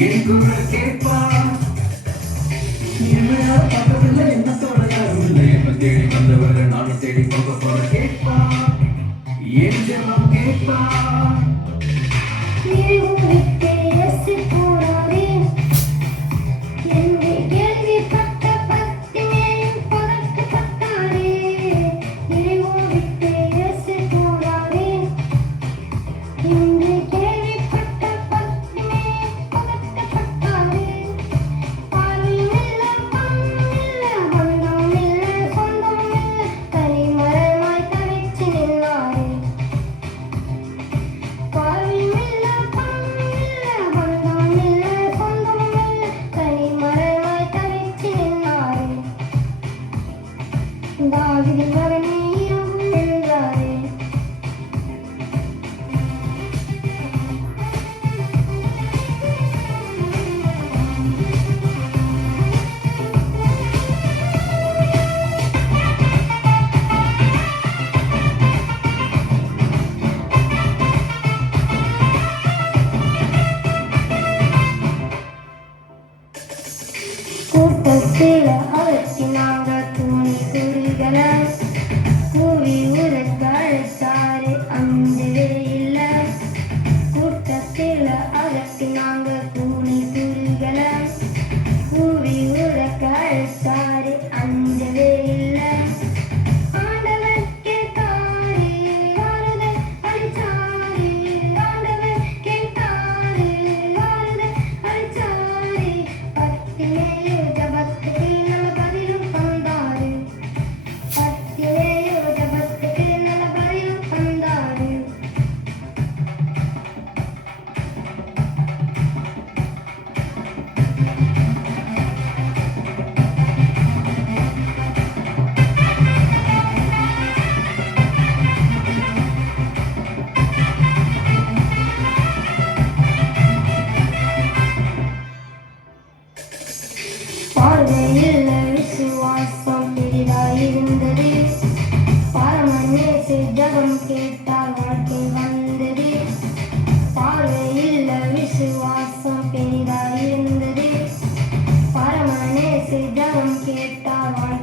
என் குரல் கேட்பா என்னையா பார்த்ததில்லை என்னத்தோட யாரும் இல்லை என்ன தேடி வந்தவரை நானும் தேடி போக போற கேட்பா என் ஜெபம் கேட்பா கூட்டத்தில் அகற்றினாங்க துணி துணிகளை கூவி உரைக்க அழைத்தாரு அஞ்சவே இல்லை கூட்டத்தில் அகற்றினாங்க துணி துணிகளை கூவி உரைக்க அழைத்தாரு அஞ்சவே இல்லை ஆண்டவர் கேட்டாரு ஆறுதல் அளித்தாரு ஆண்டவர் கேட்டாரு ஆறுதல் அளித்தாரு பத்திலே பார்வையில் விசுவாசம் பெரிதாயிருந்தது பரமனே ஜெபம் கேட்டால் வாழ்க்கை வந்தது பார்வையில் விசுவாசம் பெரிதாயிருந்தது பரமனே ஜெபம் கேட்டால் வாழ்க்கை